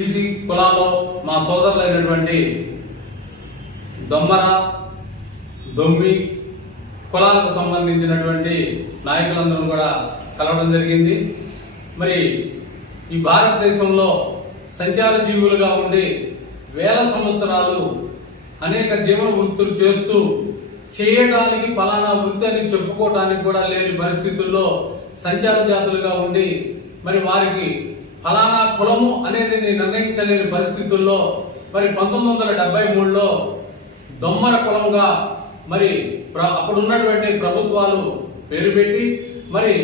BC కులాల్లో మా సోదరులైనటువంటి దొమ్మర దొమ్మి కులాలకు సంబంధించినటువంటి నాయకులందరూ కూడా కలవడం జరిగింది మరి ఈ భారతదేశంలో సంచార జీవులుగా ఉండి వేల సంవత్సరాలు అనేక జీవన వృత్తులు చేస్తూ చేయడానికి ఫలానా వృత్తి అని చెప్పుకోవడానికి కూడా లేని పరిస్థితుల్లో సంచార జాతులుగా ఉండి మరి వారికి ఫలానా కులము అనేది నిర్ణయించలేని పరిస్థితుల్లో మరి పంతొమ్మిది వందల డెబ్బై మూడులో దొమ్మర కులంగా మరి ప్ర అప్పుడున్నటువంటి ప్రభుత్వాలు పేరు పెట్టి మరి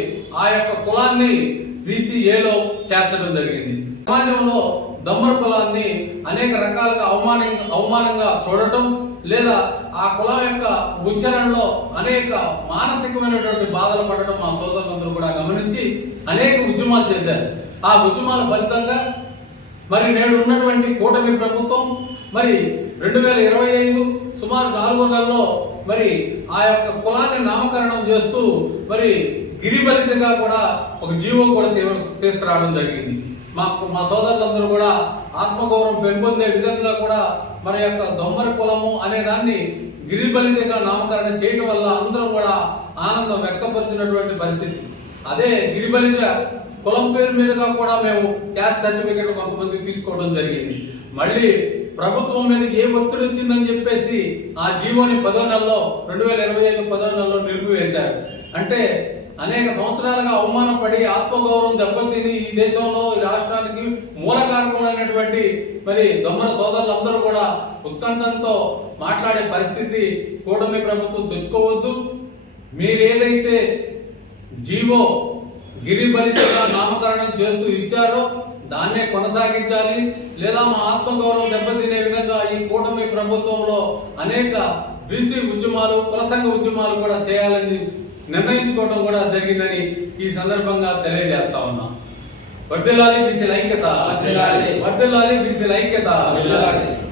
ఆ యొక్క కులాన్ని బీసీఏలో చేర్చడం జరిగింది సమాజంలో దమ్మర కులాన్ని అనేక రకాలుగా అవమాన అవమానంగా చూడటం లేదా ఆ కులం యొక్క ఉచ్చారణలో అనేక మానసికమైనటువంటి బాధలు పడటం మా సోదరులందరూ కూడా గమనించి అనేక ఉద్యమాలు చేశారు ఆ ఉద్యమాల ఫలితంగా మరి నేడు ఉన్నటువంటి కూటమి ప్రభుత్వం మరి రెండు వేల ఇరవై ఐదు సుమారు నాలుగు నెలల్లో మరి ఆ యొక్క కులాన్ని నామకరణం చేస్తూ మరి గిరిబలితగా కూడా ఒక జీవో కూడా తీసుకురావడం జరిగింది మా మా సోదరులందరూ కూడా ఆత్మగౌరవం పెంపొందే విధంగా కూడా మరి యొక్క దొమ్మరి కులము అనే దాన్ని గిరిబలితగా నామకరణ చేయడం వల్ల అందరం కూడా ఆనందం వ్యక్తపరిచినటువంటి పరిస్థితి అదే గిరిబలిజ కులం పేరు మీదుగా కూడా మేము క్యాస్ట్ సర్టిఫికేట్ కొంతమంది తీసుకోవడం జరిగింది మళ్ళీ ప్రభుత్వం మీద ఏ ఒత్తిడి వచ్చిందని చెప్పేసి ఆ జీవోని పదో నెలలో రెండు వేల ఇరవై ఐదు పదో నెలలో నిలిపివేశారు అంటే అనేక సంవత్సరాలుగా అవమానపడి ఆత్మగౌరవం దెబ్బతిని ఈ దేశంలో ఈ రాష్ట్రానికి మూల కారకమైనటువంటి మరి దొమ్మర సోదరులందరూ కూడా ఉత్కంఠంతో మాట్లాడే పరిస్థితి కూటమి ప్రభుత్వం తెచ్చుకోవద్దు మీరేదైతే జీవో గిరిబలితగా నామకరణం చేస్తూ ఇచ్చారో దాన్నే కొనసాగించాలి లేదా మా ఆత్మగౌరవం దెబ్బతినే విధంగా ఈ కూటమి ప్రభుత్వంలో అనేక బీసీ ఉద్యమాలు ప్రసంగ ఉద్యమాలు కూడా చేయాలని నిర్ణయించుకోవడం కూడా జరిగిందని ఈ సందర్భంగా తెలియజేస్తా ఉన్నాం వర్దిల్లాలి బీసీల ఐక్యత వర్దిల్లాలి బీసీల ఐక్యత